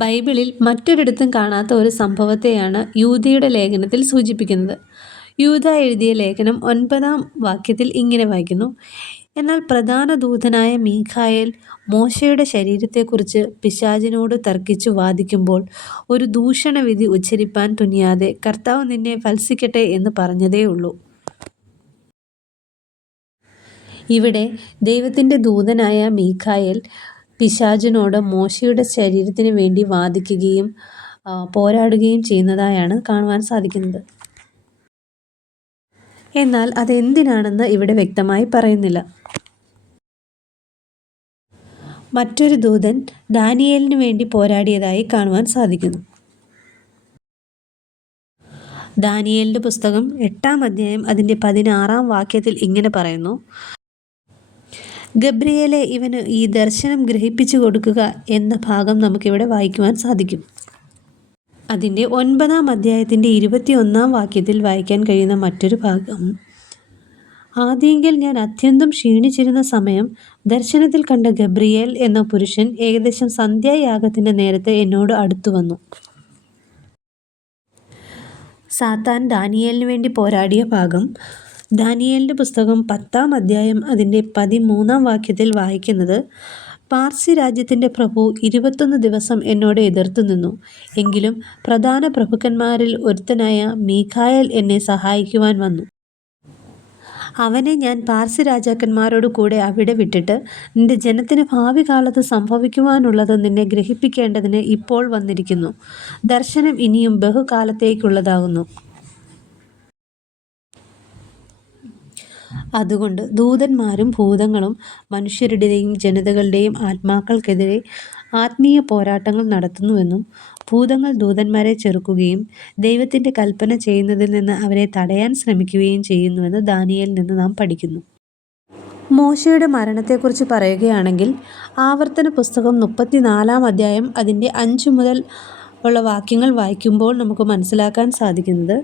ബൈബിളിൽ മറ്റൊരിടത്തും കാണാത്ത ഒരു സംഭവത്തെയാണ് യൂദയുടെ ലേഖനത്തിൽ സൂചിപ്പിക്കുന്നത്. യൂദ എഴുതിയ ലേഖനം 9-ാം വാക്യത്തിൽ ഇങ്ങനെ വായിക്കുന്നു: എന്നാൽ പ്രധാന ദൂതനായ മീഖായേൽ മോശയുടെ ശരീരത്തെക്കുറിച്ച് പിശാചിനോട് തർക്കിച്ചു വാദിക്കുമ്പോൾ ഒരു ദൂഷണവിധി ഉച്ചരിപ്പാൻ തുനിയാതെ കർത്താവ് നിന്നെ ഭത്സിക്കട്ടെ എന്ന് പറഞ്ഞതേയുള്ളൂ. ഇവിടെ ദൈവത്തിൻ്റെ ദൂതനായ മീഖായേൽ പിശാചിനോട് മോശയുടെ ശരീരത്തിന് വേണ്ടി വാദിക്കുകയും പോരാടുകയും ചെയ്യുന്നതായാണ് കാണുവാൻ സാധിക്കുന്നത്. എന്നാൽ അതെന്തിനാണെന്ന് ഇവിടെ വ്യക്തമായി പറയുന്നില്ല. മറ്റൊരു ദൂതൻ ദാനിയേലിന് വേണ്ടി പോരാടിയതായി കാണുവാൻ സാധിക്കുന്നു. ദാനിയേലിൻ്റെ പുസ്തകം 8-ാം അധ്യായം അതിൻ്റെ 16-ാം വാക്യത്തിൽ ഇങ്ങനെ പറയുന്നു: ഗബ്രിയേലെ ഇവന് ഈ ദർശനം ഗ്രഹിപ്പിച്ചു കൊടുക്കുക എന്ന ഭാഗം നമുക്കിവിടെ വായിക്കുവാൻ സാധിക്കും. അതിൻ്റെ 9-ാം അധ്യായത്തിൻ്റെ 21-ാം വാക്യത്തിൽ വായിക്കാൻ കഴിയുന്ന മറ്റൊരു ഭാഗം: ആദിയെങ്കിൽ ഞാൻ അത്യന്തം ക്ഷീണിച്ചിരുന്ന സമയം ദർശനത്തിൽ കണ്ട ഗബ്രിയേൽ എന്ന പുരുഷൻ ഏകദേശം സന്ധ്യായാഗത്തിൻ്റെ നേരത്ത് എന്നോട് അടുത്തു വന്നു. സാത്താൻ ദാനിയേലിന് വേണ്ടി പോരാടിയ ഭാഗം ദാനിയേലിൻ്റെ പുസ്തകം 10-ാം അധ്യായം അതിൻ്റെ 13-ാം വാക്യത്തിൽ വായിക്കുന്നത്: പാർസി രാജ്യത്തിൻ്റെ പ്രഭു 21 ദിവസം എന്നോട് എതിർത്തു നിന്നു. എങ്കിലും പ്രധാന പ്രഭുക്കന്മാരിൽ ഒരുത്തനായ മീഖായേൽ എന്നെ സഹായിക്കുവാൻ വന്നു. അവനെ ഞാൻ പാർസി രാജാക്കന്മാരോട് കൂടെ അവിടെ വിട്ടിട്ട്, നിന്റെ ജനത്തിന് ഭാവി കാലത്ത് സംഭവിക്കുവാനുള്ളത് നിന്നെ ഗ്രഹിപ്പിക്കേണ്ടതിന് ഇപ്പോൾ വന്നിരിക്കുന്നു. ദർശനം ഇനിയും ബഹുകാലത്തേക്കുള്ളതാകുന്നു. അതുകൊണ്ട് ദൂതന്മാരും ഭൂതങ്ങളും മനുഷ്യരുടെയും ജനതകളുടെയും ആത്മാക്കൾക്കെതിരെ ആത്മീയ പോരാട്ടങ്ങൾ നടത്തുന്നുവെന്നും ഭൂതങ്ങൾ ദൂതന്മാരെ ചെറുക്കുകയും ദൈവത്തിൻ്റെ കൽപ്പന ചെയ്യുന്നതിൽ നിന്ന് അവരെ തടയാൻ ശ്രമിക്കുകയും ചെയ്യുന്നുവെന്ന് ദാനിയേലിൽ നിന്ന് നാം പഠിക്കുന്നു. മോശയുടെ മരണത്തെക്കുറിച്ച് പറയുകയാണെങ്കിൽ ആവർത്തന പുസ്തകം 34-ാം അധ്യായം അതിൻ്റെ 5 മുതൽ ഉള്ള വാക്യങ്ങൾ വായിക്കുമ്പോൾ നമുക്ക് മനസ്സിലാക്കാൻ സാധിക്കുന്നത്: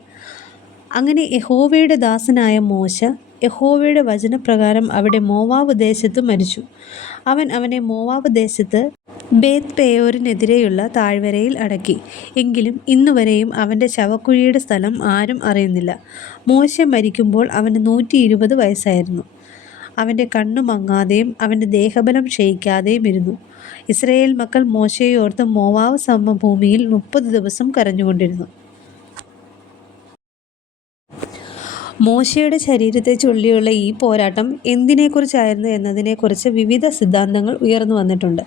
അങ്ങനെ യഹോവയുടെ ദാസനായ മോശ യഹോവയുടെ വചനപ്രകാരം അവിടെ മോവാബ് ദേശത്ത് മരിച്ചു. അവൻ അവനെ മോവാബ് ദേശത്ത് ബേത് പേയോരിനെതിരെയുള്ള താഴ്വരയിൽ അടക്കി. എങ്കിലും ഇന്നുവരെയും അവൻ്റെ ശവക്കുഴിയുടെ സ്ഥലം ആരും അറിയുന്നില്ല. മോശ മരിക്കുമ്പോൾ അവന് 120 വയസ്സായിരുന്നു. അവൻ്റെ കണ്ണു മങ്ങാതെയും അവൻ്റെ ദേഹബലം ക്ഷയിക്കാതെയും ഇരുന്നു. ഇസ്രായേൽ മക്കൾ മോശയെ ഓർത്ത് മോവാബ് സമഭൂമിയിൽ 30 ദിവസം കരഞ്ഞുകൊണ്ടിരുന്നു. മോശയുടെ ശരീരത്തെ ചൊല്ലിയുള്ള ഈ പോരാട്ടം എന്തിനെക്കുറിച്ചായിരുന്നു എന്നതിനെക്കുറിച്ച് വിവിധ സിദ്ധാന്തങ്ങൾ ഉയർന്നു വന്നിട്ടുണ്ട്.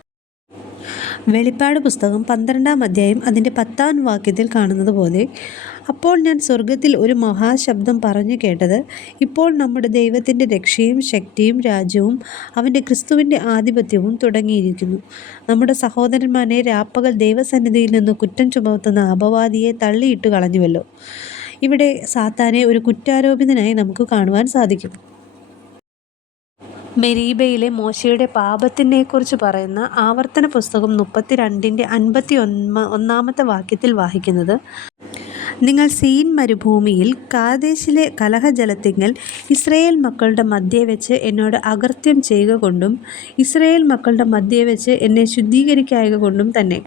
വെളിപ്പാട് പുസ്തകം 12-ാം അധ്യായം അതിൻ്റെ 10-ാം വാക്യത്തിൽ കാണുന്നത് പോലെ: അപ്പോൾ ഞാൻ സ്വർഗത്തിൽ ഒരു മഹാശബ്ദം പറഞ്ഞു കേട്ടത്: ഇപ്പോൾ നമ്മുടെ ദൈവത്തിൻ്റെ രക്ഷയും ശക്തിയും രാജ്യവും അവൻ്റെ ക്രിസ്തുവിൻ്റെ ആധിപത്യവും തുടങ്ങിയിരിക്കുന്നു. നമ്മുടെ സഹോദരന്മാരെ രാപ്പകൽ ദൈവസന്നിധിയിൽ നിന്ന് കുറ്റം ചുമത്തുന്ന അപവാദിയെ തള്ളിയിട്ട് കളഞ്ഞുവല്ലോ. ഇവിടെ സാത്താനെ ഒരു കുറ്റാരോപിതനായി നമുക്ക് കാണുവാൻ സാധിക്കും. മെരീബയിലെ മോശയുടെ പാപത്തിനെക്കുറിച്ച് പറയുന്ന ആവർത്തന പുസ്തകം 32-ന്റെ 51-ാമത്തെ വാക്യത്തിൽ വായിക്കുന്നത്: നിങ്ങൾ സീൻ മരുഭൂമിയിൽ കാദേശിലെ കലഹജലത്തിങ്കൽ ഇസ്രായേൽ മക്കളുടെ മധ്യേ വെച്ച് എന്നോട് അകൃത്യം ചെയ്യുക കൊണ്ടും ഇസ്രായേൽ മക്കളുടെ മധ്യേ വെച്ച് എന്നെ ശുദ്ധീകരിക്കായക കൊണ്ടും തന്നെ.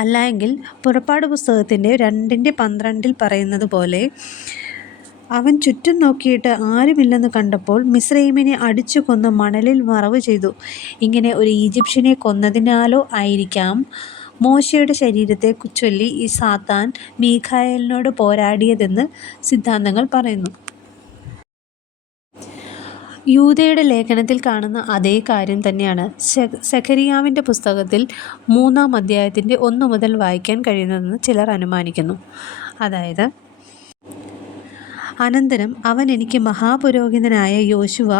അല്ല എങ്കിൽ പുറപ്പാട് പുസ്തകത്തിൻ്റെ 2-12 പറയുന്നത് പോലെ: അവൻ ചുറ്റും നോക്കിയിട്ട് ആരുമില്ലെന്ന് കണ്ടപ്പോൾ മിസ്രയീമിനെ അടിച്ചു കൊന്ന് മണലിൽ മറവ് ചെയ്തു. ഇങ്ങനെ ഒരു ഈജിപ്ഷ്യനെ കൊന്നതിനാലോ ആയിരിക്കാം മോശയുടെ ശരീരത്തെ ചൊല്ലി ഈ സാത്താൻ മീഖായേലിനോട് പോരാടിയതെന്ന് സിദ്ധാന്തങ്ങൾ പറയുന്നു. യൂദയുടെ ലേഖനത്തിൽ കാണുന്ന അതേ കാര്യം തന്നെയാണ് സെഖരിയാവിൻ്റെ പുസ്തകത്തിൽ 3-ാം അധ്യായത്തിൻ്റെ 1 മുതൽ വായിക്കാൻ കഴിയുന്നതെന്ന് ചിലർ അനുമാനിക്കുന്നു. അതായത്: അനന്തരം അവൻ എനിക്ക് മഹാപുരോഹിതനായ യോശുവ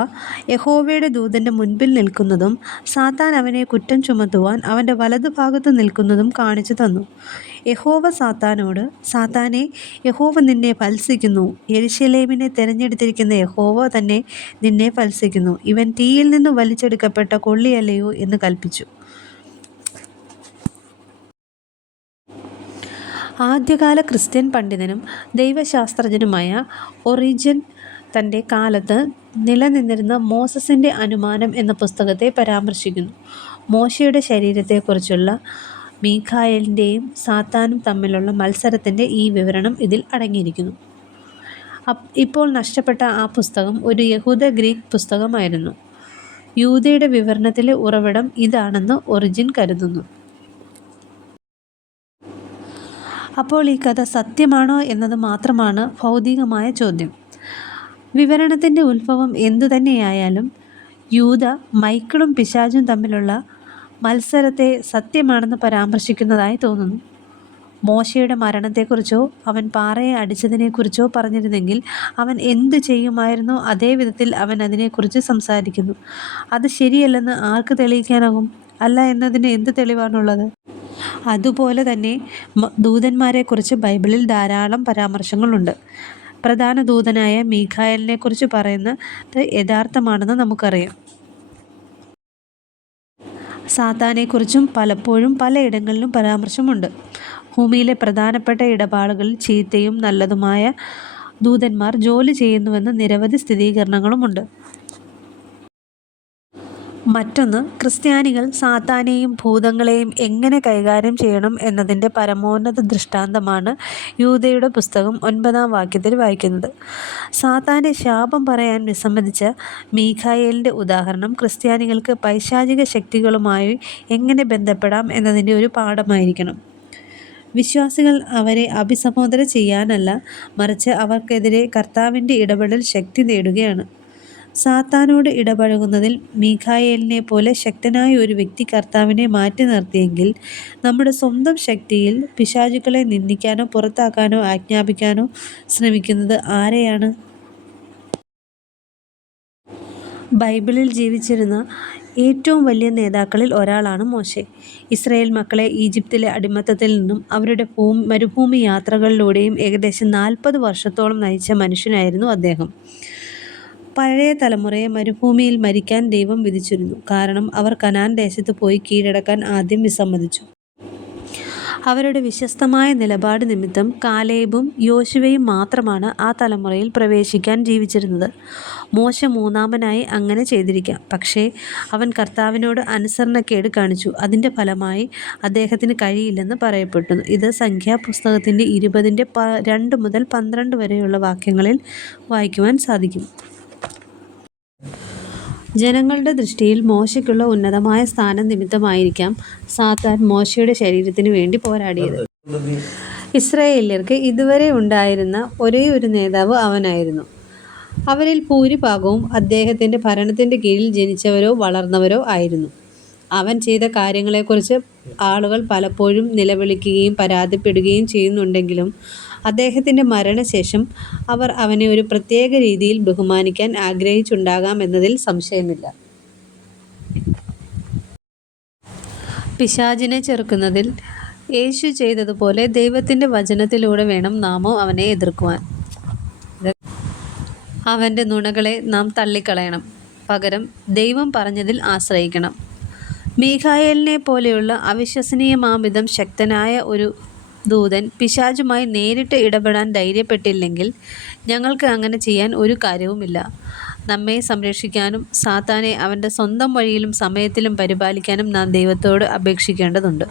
യഹോവയുടെ ദൂതൻ്റെ മുൻപിൽ നിൽക്കുന്നതും സാത്താൻ അവനെ കുറ്റം ചുമത്തുവാൻ അവൻ്റെ വലതുഭാഗത്ത് നിൽക്കുന്നതും കാണിച്ചു തന്നു. യഹോവ സാത്താനോട്: സാത്താനെ, യഹോവ നിന്നെ ഭത്സിക്കുന്നു. യെരൂശലേമിനെ തിരഞ്ഞെടുത്തിരിക്കുന്ന യഹോവ തന്നെ നിന്നെ ഭത്സിക്കുന്നു. ഇവൻ തീയിൽ നിന്ന് വലിച്ചെടുക്കപ്പെട്ട കൊള്ളിയല്ലയോ എന്ന് കൽപ്പിച്ചു. ആദ്യകാല ക്രിസ്ത്യൻ പണ്ഡിതനും ദൈവശാസ്ത്രജ്ഞനുമായ ഒറിജൻ തൻ്റെ കാലത്ത് നിലനിന്നിരുന്ന മോസസിൻ്റെ അനുമാനം എന്ന പുസ്തകത്തെ പരാമർശിക്കുന്നു. മോശയുടെ ശരീരത്തെക്കുറിച്ചുള്ള മീഖായേലിൻ്റെയും സാത്താനും തമ്മിലുള്ള മത്സരത്തിൻ്റെ ഈ വിവരണം ഇതിൽ അടങ്ങിയിരിക്കുന്നു. ഇപ്പോൾ നഷ്ടപ്പെട്ട ആ പുസ്തകം ഒരു യഹൂദ ഗ്രീക്ക് പുസ്തകമായിരുന്നു. യൂദയുടെ വിവരണത്തിലെ ഉറവിടം ഇതാണെന്ന് ഒറിജിൻ കരുതുന്നു. അപ്പോൾ ഈ കഥ സത്യമാണോ എന്നത് മാത്രമാണ് ഭൗതികമായ ചോദ്യം. വിവരണത്തിൻ്റെ ഉത്ഭവം എന്തുതന്നെയായാലും യൂദ മൈക്കിളും പിശാചും തമ്മിലുള്ള മത്സരത്തെ സത്യമാണെന്ന് പരാമർശിക്കുന്നതായി തോന്നുന്നു. മോശയുടെ മരണത്തെക്കുറിച്ചോ അവൻ പാറയെ അടിച്ചതിനെക്കുറിച്ചോ പറഞ്ഞിരുന്നെങ്കിൽ അവൻ എന്തു ചെയ്യുമായിരുന്നോ അതേ വിധത്തിൽ അവൻ അതിനെക്കുറിച്ച് സംസാരിക്കുന്നു. അത് ശരിയല്ലെന്ന് ആർക്ക് തെളിയിക്കാനാകും? അല്ല എന്നതിന് എന്ത് തെളിവാണുള്ളത്? അതുപോലെ തന്നെ ദൂതന്മാരെക്കുറിച്ച് ബൈബിളിൽ ധാരാളം പരാമർശങ്ങളുണ്ട്. പ്രധാന ദൂതനായ മീഖായേലിനെക്കുറിച്ച് പറയുന്നത് യഥാർത്ഥമാണെന്ന് നമുക്കറിയാം. സാത്താനെക്കുറിച്ചും പലപ്പോഴും പലയിടങ്ങളിലും പരാമർശമുണ്ട്. ഭൂമിയിലെ പ്രധാനപ്പെട്ട ഇടപാടുകളിൽ ചീത്തയും നല്ലതുമായ ദൂതന്മാർ ജോലി ചെയ്യുന്നുവെന്ന് നിരവധി സ്ഥിരീകരണങ്ങളുമുണ്ട്. മറ്റൊന്ന്, ക്രിസ്ത്യാനികൾ സാത്താനെയും ഭൂതങ്ങളെയും എങ്ങനെ കൈകാര്യം ചെയ്യണം എന്നതിൻ്റെ പരമോന്നത ദൃഷ്ടാന്തമാണ് യൂദയുടെ പുസ്തകം 9-ാം വാക്യത്തിൽ വായിക്കുന്നത്. സാത്താനെ ശാപം പറയാൻ വിസമ്മതിച്ച മീഖായേലിൻ്റെ ഉദാഹരണം ക്രിസ്ത്യാനികൾക്ക് പൈശാചിക ശക്തികളുമായി എങ്ങനെ ബന്ധപ്പെടാം എന്നതിൻ്റെ ഒരു പാഠമായിരിക്കണം. വിശ്വാസികൾ അവരെ അഭിസംബോധന ചെയ്യാനല്ല, മറിച്ച് അവർക്കെതിരെ കർത്താവിൻ്റെ ഇടപെടൽ ശക്തി നേടുകയാണ്. സാത്താനോട് ഇടപഴകുന്നതിൽ മീഖായേലിനെ പോലെ ശക്തനായ ഒരു വ്യക്തി കർത്താവിനെ മാറ്റി നിർത്തിയെങ്കിൽ നമ്മുടെ സ്വന്തം ശക്തിയിൽ പിശാചുക്കളെ നിന്ദിക്കാനോ പുറത്താക്കാനോ ആജ്ഞാപിക്കാനോ ശ്രമിക്കുന്നത് ആരെയാണ്? ബൈബിളിൽ ജീവിച്ചിരുന്ന ഏറ്റവും വലിയ നേതാക്കളിൽ ഒരാളാണ് മോശെ. ഇസ്രായേൽ മക്കളെ ഈജിപ്തിലെ അടിമത്തത്തിൽ നിന്നും അവരുടെ മരുഭൂമി യാത്രകളിലൂടെയും ഏകദേശം 40 വർഷത്തോളം നയിച്ച മനുഷ്യനായിരുന്നു അദ്ദേഹം. പഴയ തലമുറയെ മരുഭൂമിയിൽ മരിക്കാൻ ദൈവം വിധിച്ചിരുന്നു. കാരണം അവർ കനാൻ ദേശത്ത് പോയി കീഴടക്കാൻ ആദ്യം വിസമ്മതിച്ചു. അവരുടെ വിശ്വസ്തമായ നിലപാട് നിമിത്തം കാലേബും യോശുവയും മാത്രമാണ് ആ തലമുറയിൽ പ്രവേശിക്കാൻ ജീവിച്ചിരുന്നത്. മോശ മൂന്നാമനായി അങ്ങനെ ചെയ്തിരിക്കാം. പക്ഷേ അവൻ കർത്താവിനോട് അനുസരണക്കേട് കാണിച്ചു. അതിൻ്റെ ഫലമായി അദ്ദേഹത്തിന് കഴിയില്ലെന്ന് പറയപ്പെട്ടു. ഇത് സംഖ്യാപുസ്തകത്തിൻ്റെ 20-ന്റെ 2 മുതൽ 12 വരെയുള്ള വാക്യങ്ങളിൽ വായിക്കുവാൻ സാധിക്കും. ജനങ്ങളുടെ ദൃഷ്ടിയിൽ മോശയ്ക്കുള്ള ഉന്നതമായ സ്ഥാനം നിമിത്തമായിരിക്കാം സാത്താൻ മോശയുടെ ശരീരത്തിനു വേണ്ടി പോരാടിയത്. ഇസ്രായേല്യർക്ക് ഇതുവരെ ഉണ്ടായിരുന്ന ഒരേയൊരു നേതാവ് അവനായിരുന്നു. അവരിൽ ഭൂരിഭാഗവും അദ്ദേഹത്തിൻ്റെ ഭരണത്തിൻ്റെ കീഴിൽ ജനിച്ചവരോ വളർന്നവരോ ആയിരുന്നു. അവൻ ചെയ്ത കാര്യങ്ങളെക്കുറിച്ച് ആളുകൾ പലപ്പോഴും നിലവിളിക്കുകയും പരാതിപ്പെടുകയും ചെയ്യുന്നുണ്ടെങ്കിലും അദ്ദേഹത്തിൻ്റെ മരണശേഷം അവർ അവനെ ഒരു പ്രത്യേക രീതിയിൽ ബഹുമാനിക്കാൻ ആഗ്രഹിച്ചുണ്ടാകാമെന്നതിൽ സംശയമില്ല. പിശാചിനെ ചെറുക്കുന്നതിൽ യേശു ചെയ്തതുപോലെ ദൈവത്തിൻ്റെ വചനത്തിലൂടെ വേണം നാമോ അവനെ എതിർക്കുവാൻ. അവൻ്റെ നുണകളെ നാം തള്ളിക്കളയണം. പകരം ദൈവം പറഞ്ഞതിൽ ആശ്രയിക്കണം. മീഖായേലിനെ പോലെയുള്ള അവിശ്വസനീയമാംവിധം ശക്തനായ ഒരു ദൂതൻ പിശാചുമായി നേരിട്ട് ഇടപെടാൻ ധൈര്യപ്പെട്ടില്ലെങ്കിൽ ഞങ്ങൾക്ക് അങ്ങനെ ചെയ്യാൻ ഒരു കാര്യവുമില്ല. നമ്മെ സംരക്ഷിക്കാനും സാത്താനെ അവൻ്റെ സ്വന്തം വഴിയിലും സമയത്തിലും പരിപാലിക്കാനും നാം ദൈവത്തോട് അപേക്ഷിക്കേണ്ടതുണ്ട്.